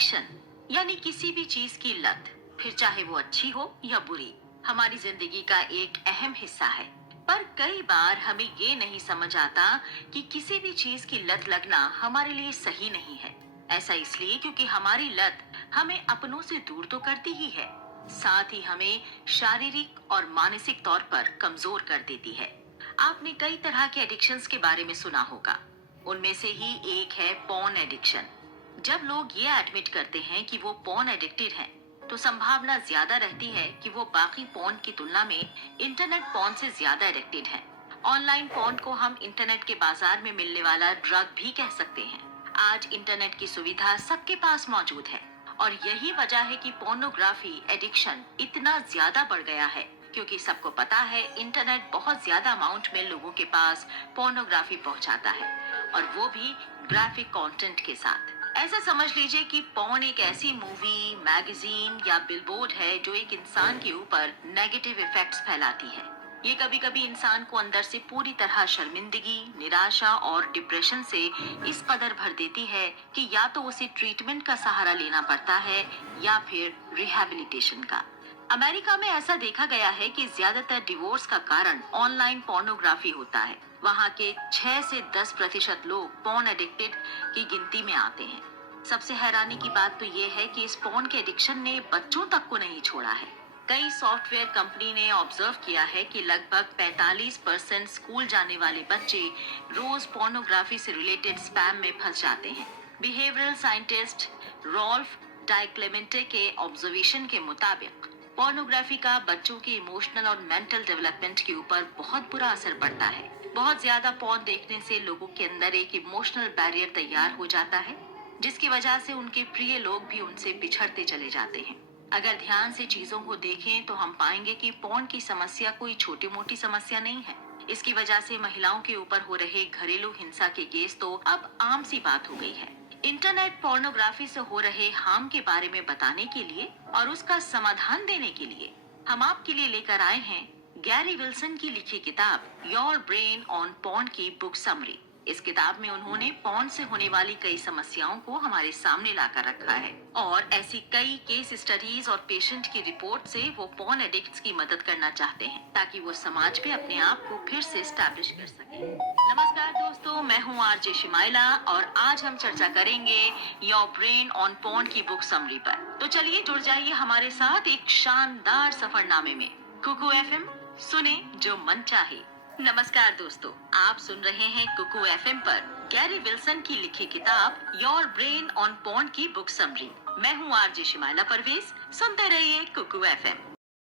Addiction यानी किसी भी चीज की लत, फिर चाहे वो अच्छी हो या बुरी, हमारी जिंदगी का एक अहम हिस्सा है। पर कई बार हमें ये नहीं समझ आता कि किसी भी चीज की लत लगना हमारे लिए सही नहीं है। ऐसा इसलिए क्योंकि हमारी लत हमें अपनों से दूर तो करती ही है, साथ ही हमें शारीरिक और मानसिक तौर पर कमजोर कर देती है। आपने कई तरह के एडिक्शंस के बारे में सुना होगा। उनमें से ही एक है पॉर्न एडिक्शन। जब लोग ये एडमिट करते हैं कि वो पॉर्न एडिक्टेड हैं, तो संभावना ज्यादा रहती है कि वो बाकी पॉर्न की तुलना में इंटरनेट पॉर्न से ज्यादा एडिक्टेड हैं। ऑनलाइन पॉर्न को हम इंटरनेट के बाजार में मिलने वाला ड्रग भी कह सकते हैं। आज इंटरनेट की सुविधा सबके पास मौजूद है और यही वजह है कि पोर्नोग्राफी एडिक्शन इतना ज्यादा बढ़ गया है, क्योंकि सबको पता है इंटरनेट बहुत ज्यादा अमाउंट में लोगों के पास पोर्नोग्राफी पहुंचाता है, और वो भी ग्राफिक कंटेंट के साथ। ऐसा समझ लीजिए कि पॉर्न एक ऐसी मूवी, मैगजीन या बिलबोर्ड है जो एक इंसान के ऊपर नेगेटिव इफेक्ट्स फैलाती है। ये कभी कभी इंसान को अंदर से पूरी तरह शर्मिंदगी, निराशा और डिप्रेशन से इस कदर भर देती है कि या तो उसे ट्रीटमेंट का सहारा लेना पड़ता है या फिर रिहैबिलिटेशन का। अमेरिका में ऐसा देखा गया है कि ज्यादातर डिवोर्स का कारण ऑनलाइन पोर्नोग्राफी होता है। वहाँ के 6 से 10% लोग पॉर्न एडिक्टेड की गिनती में आते हैं। सबसे हैरानी की बात तो ये है कि इस पॉर्न के एडिक्शन ने बच्चों तक को नहीं छोड़ा है। कई सॉफ्टवेयर कंपनी ने ऑब्जर्व किया है कि लगभग 45% स्कूल जाने वाले बच्चे रोज पोर्नोग्राफी से रिलेटेड स्पैम में फंस जाते हैं। बिहेवियरल साइंटिस्ट रॉल्फ डाइक्लेमेंटे के ऑब्जर्वेशन के मुताबिक पोर्नोग्राफी का बच्चों के इमोशनल और मेंटल डेवलपमेंट के ऊपर बहुत बुरा असर पड़ता है। बहुत ज्यादा पॉर्न देखने से लोगों के अंदर एक इमोशनल बैरियर तैयार हो जाता है, जिसकी वजह से उनके प्रिय लोग भी उनसे बिछड़ते चले जाते हैं। अगर ध्यान से चीजों को देखें तो हम पाएंगे कि पॉर्न की समस्या कोई छोटी मोटी समस्या नहीं है। इसकी वजह से महिलाओं के ऊपर हो रहे घरेलू हिंसा के केस तो अब आम सी बात हो गई है। इंटरनेट पोर्नोग्राफी से हो रहे हार्म के बारे में बताने के लिए और उसका समाधान देने के लिए हम आपके लिए लेकर आए हैं गैरी विल्सन की लिखी किताब योर ब्रेन ऑन पॉर्न की बुक समरी। इस किताब में उन्होंने पॉर्न से होने वाली कई समस्याओं को हमारे सामने लाकर रखा है, और ऐसी कई केस स्टडीज और पेशेंट की रिपोर्ट से वो पॉर्न एडिक्ट्स की मदद करना चाहते हैं, ताकि वो समाज में अपने आप को फिर से एस्टैब्लिश कर सके। नमस्कार दोस्तों, मैं हूँ आरजे शिमाइला और आज हम चर्चा करेंगे योर ब्रेन ऑन पॉर्न की बुक समरी पर। तो चलिए जुड़ जाइए हमारे साथ एक शानदार सफरनामे में। कुकू एफएम, सुने जो मन चाहे। नमस्कार दोस्तों, आप सुन रहे हैं कुकू एफएम पर गैरी विल्सन की लिखी किताब योर ब्रेन ऑन पॉर्न की बुक समरी। मैं हूँ आरजे शिमाइला परवेज। सुनते रहिए कुकू एफएम।